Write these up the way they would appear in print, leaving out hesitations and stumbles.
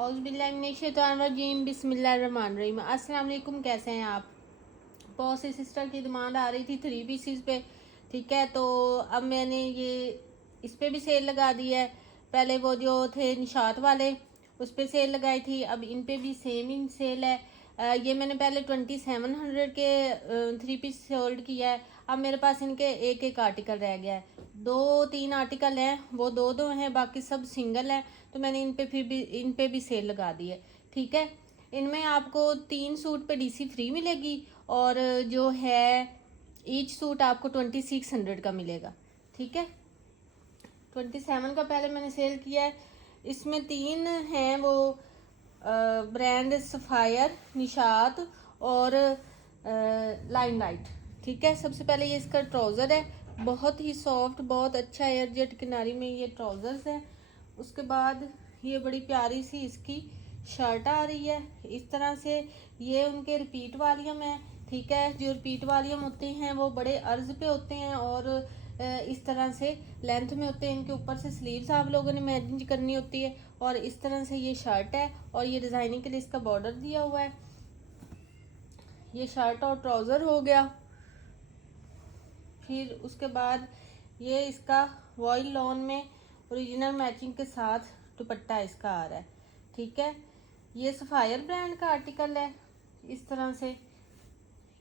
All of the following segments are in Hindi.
औज़ुबिल्लाहिमिनश्शैतानिर्रजीम बिस्मिल्लाहिर्रहमानिर्रहीम। अस्सलाम वालेकुम, कैसे हैं आप। बहुत सी सिस्टर की डिमांड आ रही थी 3 पीसेस पे, ठीक है। तो अब मैंने ये इस पे भी सेल लगा दी है। पहले वो जो थे निशात वाले उस पे सेल लगाई थी, अब इन पे भी सेम ही सेल है। ये मैंने पहले 2700 के 3 पीस होल्ड किया है। अब मेरे पास इनके एक एक आर्टिकल रह गया है। 2-3 आर्टिकल हैं, वो दो हैं, बाकी सब सिंगल हैं। तो मैंने इन पे भी सेल लगा दी है, ठीक है। इनमें आपको 3 सूट पे डीसी फ्री मिलेगी और जो है ईच सूट आपको 2600 का मिलेगा, ठीक है। 27 का पहले मैंने सेल किया है। इसमें 3 हैं, वो ब्रांड सफ़ायर, निशात और लाइमलाइट, ठीक है। सबसे पहले ये इसका ट्राउज़र है, बहुत ही सॉफ्ट, बहुत अच्छा एयरजेट किनारी में ये ट्राउज़र्स है। उसके बाद ये बड़ी प्यारी सी इसकी शर्ट आ रही है इस तरह से। ये उनके रिपीट वॉल्यूम है, ठीक है। जो रिपीट वॉल्यूम होते हैं वो बड़े अर्ज पे होते हैं और इस तरह से लेंथ में होते हैं। इनके ऊपर से स्लीव्स आप लोगों ने मैचिंग करनी होती है और इस तरह से ये शर्ट है और ये डिज़ाइनिंग के लिए इसका बॉर्डर दिया हुआ है। ये शर्ट और ट्राउज़र हो गया। फिर उसके बाद ये इसका वॉइल लॉन में ओरिजिनल मैचिंग के साथ दुपट्टा इसका आ रहा है, ठीक है। ये सफ़ायर ब्रांड का आर्टिकल है इस तरह से।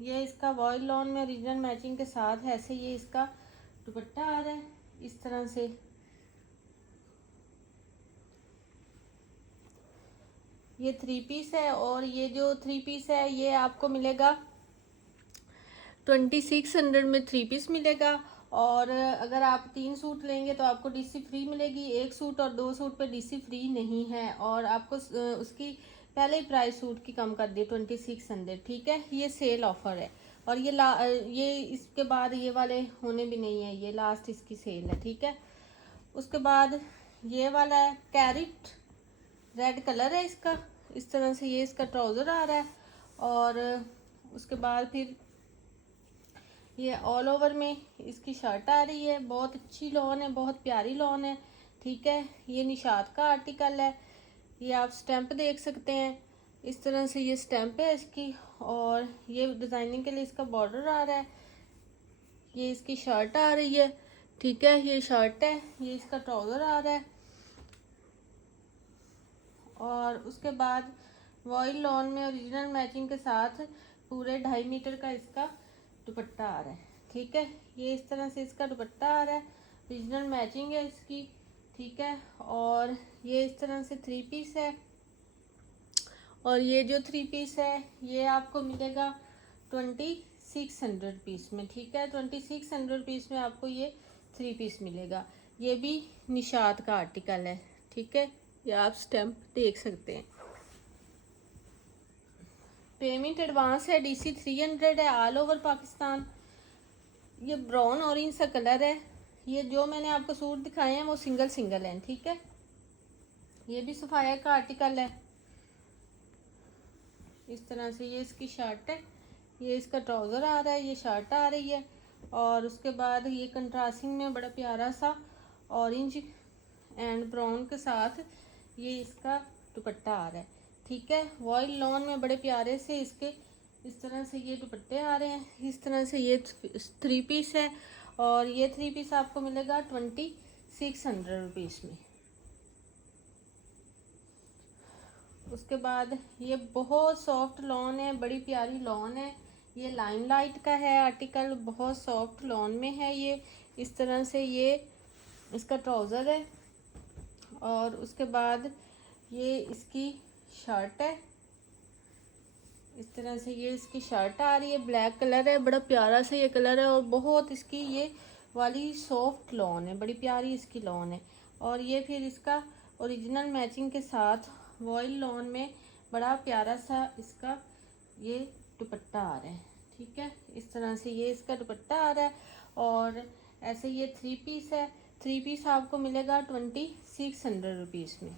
ये इसका वॉइल लॉन में ओरिजिनल मैचिंग के साथ है, ऐसे ये इसका दुपट्टा आ रहा है इस तरह से। ये 3 पीस है और ये जो 3 पीस है ये आपको मिलेगा 2600 में 3 पीस मिलेगा। और अगर आप 3 सूट लेंगे तो आपको डीसी फ्री मिलेगी। 1 सूट और 2 सूट पे डीसी फ्री नहीं है और आपको उसकी पहले ही प्राइस सूट की कम कर दी 2600, ठीक है। ये सेल ऑफर है और ये इसके बाद ये वाले होने भी नहीं है, ये लास्ट इसकी सेल है, ठीक है। उसके बाद ये वाला है कैरेट रेड कलर है इसका, इस तरह से ये इसका ट्राउज़र आ रहा है। और उसके बाद फिर ये ऑल ओवर में इसकी शर्ट आ रही है। बहुत अच्छी लॉन है, बहुत प्यारी लॉन है, ठीक है। ये निशात का आर्टिकल है, ये आप स्टैंप देख सकते हैं इस तरह से। ये स्टैंप है इसकी और ये डिज़ाइनिंग के लिए इसका बॉर्डर आ रहा है। ये इसकी शर्ट आ रही है, ठीक है। ये शर्ट है, ये इसका ट्राउज़र आ रहा है। और उसके बाद वॉइल लॉन में ओरिजिनल मैचिंग के साथ पूरे 2.5 मीटर का इसका दुपट्टा आ रहा है, ठीक है। ये इस तरह से इसका दुपट्टा आ रहा है, ओरिजिनल मैचिंग है इसकी, ठीक है। और ये इस तरह से 3 पीस है और ये जो 3 पीस है ये आपको मिलेगा 2600 पीस में, ठीक है। 2600 पीस में आपको ये 3 पीस मिलेगा। ये भी निशात का आर्टिकल है, ठीक है। ये आप स्टैम्प देख सकते हैं। पेमेंट एडवांस है, डीसी 300 है ऑल ओवर पाकिस्तान। ये ब्राउन ऑरेंज सा कलर है। ये जो मैंने आपको सूट दिखाए हैं वो सिंगल सिंगल हैं, ठीक है। ये भी सफ़ायर का आर्टिकल है इस तरह से। ये इसकी शर्ट है, ये इसका ट्राउज़र आ रहा है, ये शर्ट आ रही है। और उसके बाद ये कंट्रास्टिंग में बड़ा प्यारा सा ऑरेंज एंड ब्राउन के साथ ये इसका दुपट्टा आ रहा है, ठीक है। वॉइल लॉन में बड़े प्यारे से इसके इस तरह से ये दुपट्टे आ रहे हैं इस तरह से। ये 3 पीस है और ये 3 पीस आपको मिलेगा 2600 रुपीज़ में। उसके बाद ये बहुत सॉफ्ट लॉन है, बड़ी प्यारी लॉन है। ये लाइमलाइट का है आर्टिकल, बहुत सॉफ्ट लॉन में है ये इस तरह से। ये इसका ट्राउज़र है और उसके बाद ये इसकी शर्ट है इस तरह से। ये इसकी शर्ट आ रही है, ब्लैक कलर है, बड़ा प्यारा सा ये कलर है और बहुत इसकी ये वाली सॉफ्ट लॉन है, बड़ी प्यारी इसकी लॉन है। और ये फिर इसका ओरिजिनल मैचिंग के साथ वॉइल लॉन में बड़ा प्यारा सा इसका ये दुपट्टा आ रहा है, ठीक है। इस तरह से ये इसका दुपट्टा आ रहा है और ऐसे ये 3 पीस है। 3 पीस आपको मिलेगा 2600 रुपीज़ में।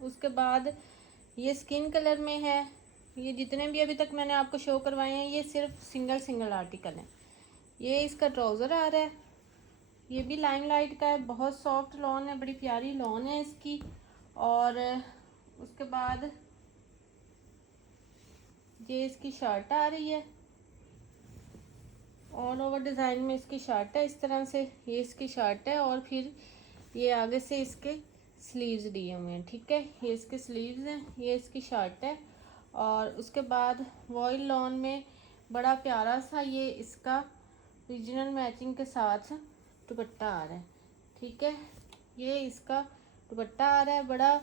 उसके बाद ये स्किन कलर में है। ये जितने भी अभी तक मैंने आपको शो करवाए हैं ये सिर्फ सिंगल सिंगल आर्टिकल हैं, ये इसका ट्राउज़र आ रहा है, ये भी लाइमलाइट का है, बहुत सॉफ्ट लॉन है, बड़ी प्यारी लॉन है इसकी। और उसके बाद ये इसकी शर्ट आ रही है, ऑल ओवर डिज़ाइन में इसकी शर्ट है इस तरह से, ये इसकी शर्ट है। और फिर ये आगे से इसके स्लीव्स दिए हुए हैं, ठीक है, ये इसके स्लीव्स हैं, ये इसकी शर्ट है। और उसके बाद वॉइल लॉन में बड़ा प्यारा सा ये इसका रीजनल मैचिंग के साथ दुपट्टा आ रहा है, ठीक है। ये इसका दुपट्टा आ रहा है, बड़ा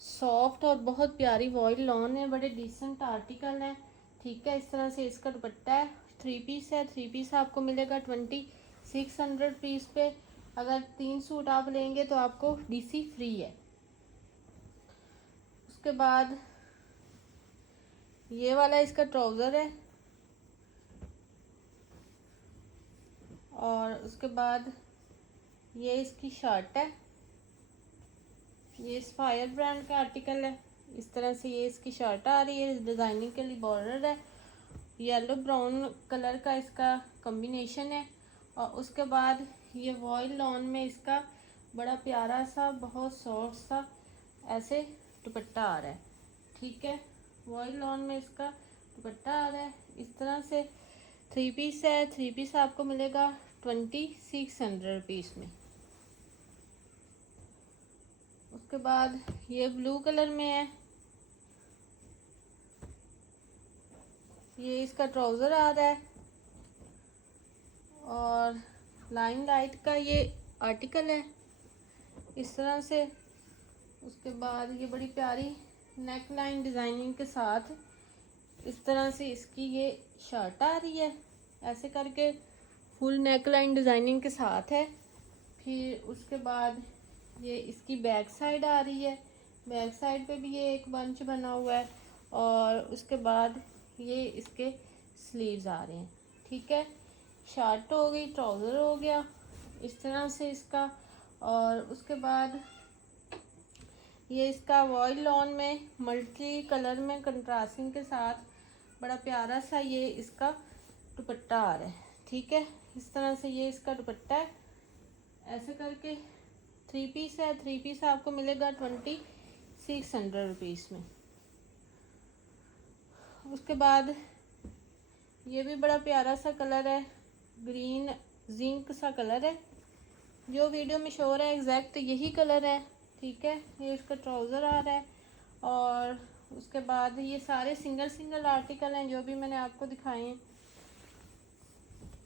सॉफ्ट और बहुत प्यारी वॉइल लॉन है, बड़े डिसेंट आर्टिकल है, ठीक है। इस तरह से इसका दुपट्टा है, 3 पीस है। 3 पीस आपको मिलेगा 2600 रुपीज़ पे। अगर 3 सूट आप लेंगे तो आपको डीसी फ्री है। उसके बाद ये वाला इसका ट्राउज़र है, और उसके बाद ये इसकी शर्ट है, ये फायर ब्रांड का आर्टिकल है। इस तरह से ये इसकी शर्ट आ रही है, डिज़ाइनिंग के लिए बॉर्डर है, येलो ब्राउन कलर का इसका कॉम्बिनेशन है। और उसके बाद ये वॉइल लॉन में इसका बड़ा प्यारा सा बहुत सॉफ्ट सा ऐसे दुपट्टा आ रहा है, ठीक है। वॉइल लॉन में इसका दुपट्टा आ रहा है इस तरह से। 3 पीस है, 3 पीस आपको मिलेगा 2600 रुपीज़ में। उसके बाद ये ब्लू कलर में है, ये इसका ट्राउज़र आ रहा है, और लाइमलाइट का ये आर्टिकल है इस तरह से। उसके बाद ये बड़ी प्यारी नेक लाइन डिज़ाइनिंग के साथ इस तरह से इसकी ये शर्ट आ रही है, ऐसे करके फुल नेक लाइन डिज़ाइनिंग के साथ है। फिर उसके बाद ये इसकी बैक साइड आ रही है, बैक साइड पे भी ये एक बंच बना हुआ है। और उसके बाद ये इसके स्लीव्स आ रहे हैं, ठीक है। शर्ट हो गई, ट्राउज़र हो गया इस तरह से इसका। और उसके बाद ये इसका वॉइल लॉन में मल्टी कलर में कंट्रास्टिंग के साथ बड़ा प्यारा सा ये इसका दुपट्टा आ रहा है, ठीक है। इस तरह से ये इसका दुपट्टा है, ऐसे करके 3 पीस है। 3 पीस आपको मिलेगा 2600 रुपीज़ में। उसके बाद ये भी बड़ा प्यारा सा कलर है, ग्रीन जिंक सा कलर है, जो वीडियो में शो हो रहा है एग्जैक्ट यही कलर है, ठीक है। ये इसका ट्राउज़र आ रहा है। और उसके बाद ये सारे सिंगल सिंगल आर्टिकल हैं जो भी मैंने आपको दिखाए हैं।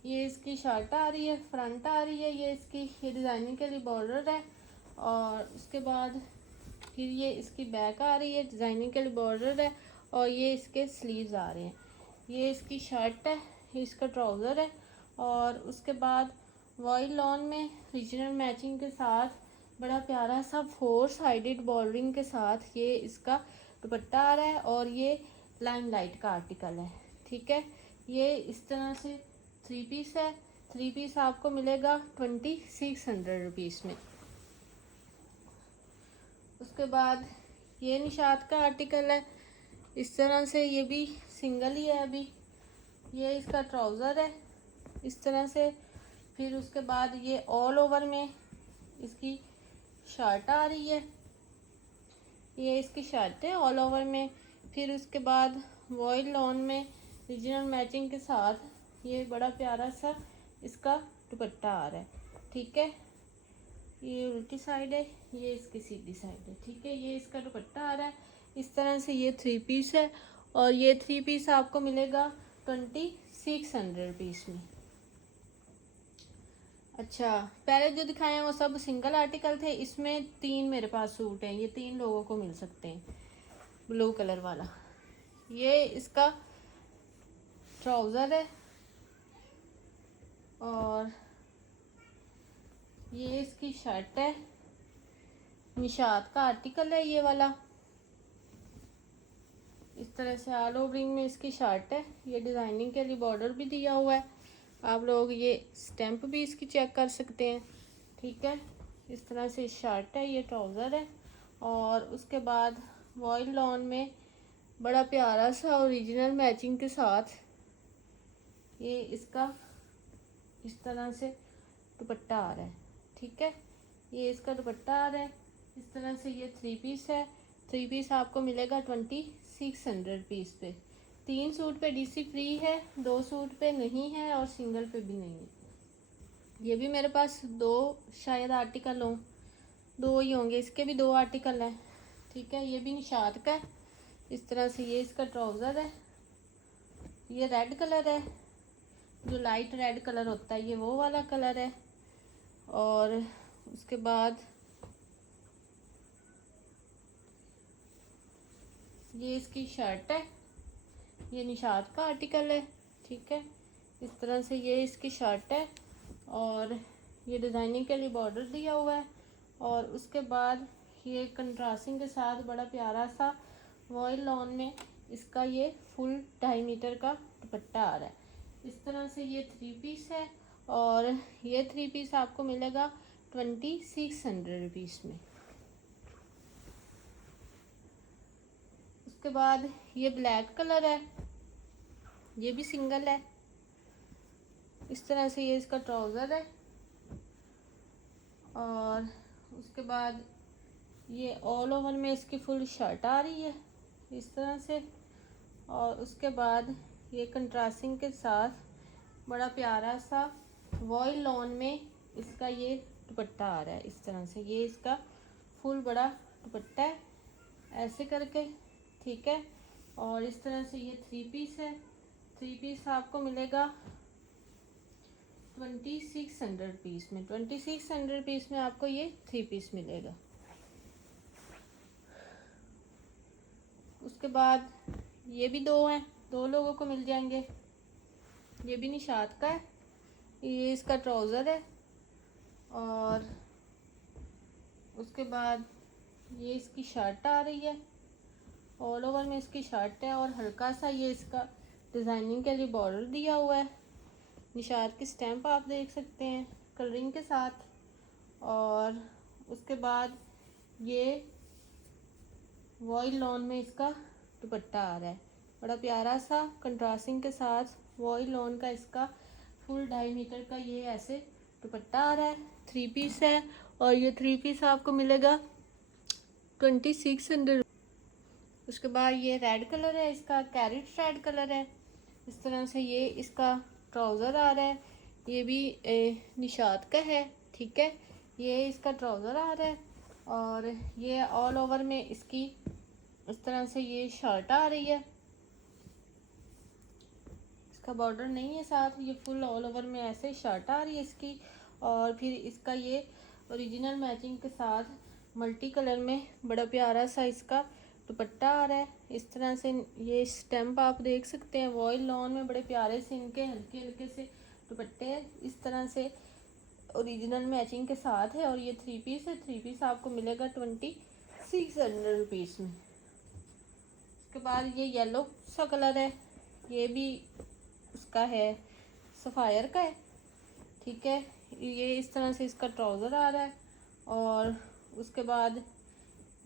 ये इसकी शर्ट आ रही है, फ्रंट आ रही है, ये इसकी ये डिज़ाइनिंग के लिए बॉर्डर है। और उसके बाद फिर ये इसकी बैक आ रही है, डिज़ाइनिंग के लिए बॉर्डर है, और ये इसके स्लीव्स आ रहे हैं। ये इसकी शर्ट है, ये इसका ट्राउज़र है। और उसके बाद वॉइल लॉन में रीजनल मैचिंग के साथ बड़ा प्यारा सा 4 साइडेड बॉर्डरिंग के साथ ये इसका दुपट्टा आ रहा है, और ये लाइमलाइट का आर्टिकल है, ठीक है। ये इस तरह से 3 पीस है। 3 पीस आपको मिलेगा 2600 रुपीज़ में। उसके बाद ये निशात का आर्टिकल है इस तरह से, ये भी सिंगल ही है अभी। ये इसका ट्राउज़र है इस तरह से। फिर उसके बाद ये ऑल ओवर में इसकी शर्ट आ रही है, ये इसकी शर्ट है ऑल ओवर में। फिर उसके बाद वॉइल लॉन में रीजनल मैचिंग के साथ ये बड़ा प्यारा सा इसका दुपट्टा आ रहा है, ठीक है। ये उल्टी साइड है, ये इसकी सीधी साइड है, ठीक है। ये इसका दुपट्टा आ रहा है इस तरह से। ये 3 पीस है, और ये 3 पीस आपको मिलेगा 2600 रुपीज़ में। अच्छा, पहले जो दिखाए हैं वो सब सिंगल आर्टिकल थे, इसमें 3 मेरे पास सूट हैं, ये 3 लोगों को मिल सकते हैं। ब्लू कलर वाला ये इसका ट्राउज़र है, और ये इसकी शर्ट है, निशात का आर्टिकल है ये वाला। इस तरह से ऑल ओवरिंग में इसकी शर्ट है, ये डिज़ाइनिंग के लिए बॉर्डर भी दिया हुआ है, आप लोग ये स्टैम्प भी इसकी चेक कर सकते हैं, ठीक है। इस तरह से शर्ट है, ये ट्राउज़र है। और उसके बाद वॉइल लॉन में बड़ा प्यारा सा ओरिजिनल मैचिंग के साथ ये इसका इस तरह से दुपट्टा आ रहा है। ठीक है, ये इसका दुपट्टा आ रहा है। इस तरह से ये 3 पीस है। 3 पीस आपको मिलेगा 2600 रुपीज़ पे। 3 सूट पे डीसी फ्री है, 2 सूट पे नहीं है और सिंगल पे भी नहीं है। ये भी मेरे पास 2 शायद आर्टिकल हों, 2 ही होंगे, इसके भी 2 आर्टिकल हैं। ठीक है, ये भी निशात का है। इस तरह से ये इसका ट्राउज़र है। ये रेड कलर है, जो लाइट रेड कलर होता है, ये वो वाला कलर है। और उसके बाद ये इसकी शर्ट है, ये निशात का आर्टिकल है। ठीक है, इस तरह से ये इसकी शर्ट है और ये डिज़ाइनिंग के लिए बॉर्डर दिया हुआ है। और उसके बाद ये कंट्रास्टिंग के साथ बड़ा प्यारा सा वॉयल लॉन में इसका ये फुल 2.5 मीटर का दुपट्टा आ रहा है। इस तरह से ये 3 पीस है और ये 3 पीस आपको मिलेगा 2600 रुपीज़ में। उसके बाद ये ब्लैक कलर है, ये भी सिंगल है। इस तरह से ये इसका ट्राउज़र है। और उसके बाद ये ऑल ओवर में इसकी फुल शर्ट आ रही है इस तरह से। और उसके बाद ये कंट्रास्टिंग के साथ बड़ा प्यारा सा वॉयल लॉन में इसका ये दुपट्टा आ रहा है। इस तरह से ये इसका फुल बड़ा दुपट्टा है ऐसे करके। ठीक है, और इस तरह से ये 3 पीस है। 3 पीस आपको मिलेगा 2600 रुपीज़ में। 2600 रुपीज़ में आपको ये 3 पीस मिलेगा। उसके बाद ये भी 2 हैं, 2 लोगों को मिल जाएंगे। ये भी निशात का है, ये इसका ट्राउज़र है। और उसके बाद ये इसकी शर्ट आ रही है, ऑल ओवर में इसकी शर्ट है और हल्का सा ये इसका डिज़ाइनिंग के लिए बॉर्डर दिया हुआ है। निशात की स्टैम्प आप देख सकते हैं कलरिंग के साथ। और उसके बाद ये वॉयल लॉन में इसका दुपट्टा आ रहा है, बड़ा प्यारा सा कंट्रास्टिंग के साथ वॉयल लॉन का इसका फुल 2.5 मीटर का ये ऐसे दुपट्टा आ रहा है। 3 पीस है और ये 3 पीस आपको मिलेगा 2600। उसके बाद ये रेड कलर है, इसका कैरेट रेड कलर है। इस तरह से ये इसका ट्राउज़र आ रहा है, ये भी निशात का है। ठीक है, ये इसका ट्राउज़र आ रहा है और ये ऑल ओवर में इसकी इस तरह से ये शर्ट आ रही है। इसका बॉर्डर नहीं है साथ, ये फुल ऑल ओवर में ऐसे शर्ट आ रही है इसकी। और फिर इसका ये ओरिजिनल मैचिंग के साथ मल्टी कलर में बड़ा प्यारा सा इसका दुपट्टा आ रहा है। इस तरह से ये स्टैम्प आप देख सकते हैं वॉयल लॉन में, बड़े प्यारे से इनके हल्के हल्के से दुपट्टे हैं। इस तरह से ओरिजिनल मैचिंग के साथ है और ये 3 पीस है। 3 पीस आपको मिलेगा 2600 रुपीज़ में। उसके बाद ये येलो सा कलर है, ये भी उसका है सफ़ायर का है। ठीक है, ये इस तरह से इसका ट्राउज़र आ रहा है। और उसके बाद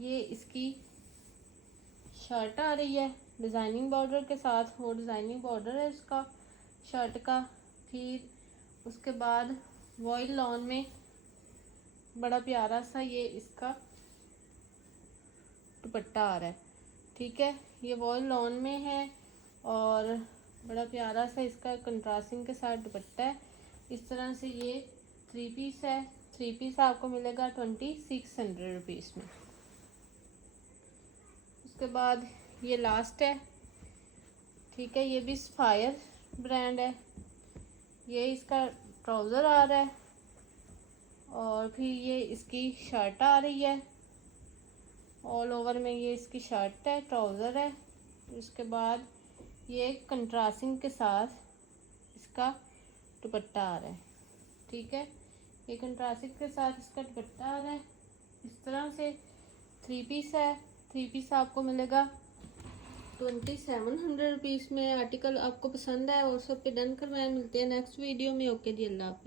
ये इसकी शर्ट आ रही है डिज़ाइनिंग बॉर्डर के साथ, वो डिज़ाइनिंग बॉर्डर है इसका शर्ट का। फिर उसके बाद वॉयल लॉन में बड़ा प्यारा सा ये इसका दुपट्टा आ रहा है। ठीक है, ये वॉयल लॉन में है और बड़ा प्यारा सा इसका कंट्रास्टिंग के साथ दुपट्टा है। इस तरह से ये 3 पीस है। 3 पीस आपको मिलेगा 2600 रुपीज़ में। उसके बाद ये लास्ट है। ठीक है, ये भी सफ़ायर ब्रांड है। ये इसका ट्राउज़र आ रहा है और फिर ये इसकी शर्ट आ रही है, ऑल ओवर में ये इसकी शर्ट है, ट्राउज़र है। उसके बाद ये कंट्रास्टिंग के साथ इसका दुपट्टा आ रहा है। ठीक है, ये कंट्रास्टिंग के साथ इसका दुपट्टा आ रहा है। इस तरह से 3 पीस है। 3 पीस आपको मिलेगा 2700 रुपीज़ में। आर्टिकल आपको पसंद है और सब पे डन करवाएं। मिलते हैं नेक्स्ट वीडियो में। ओके जी, अल्लाह हाफिज़।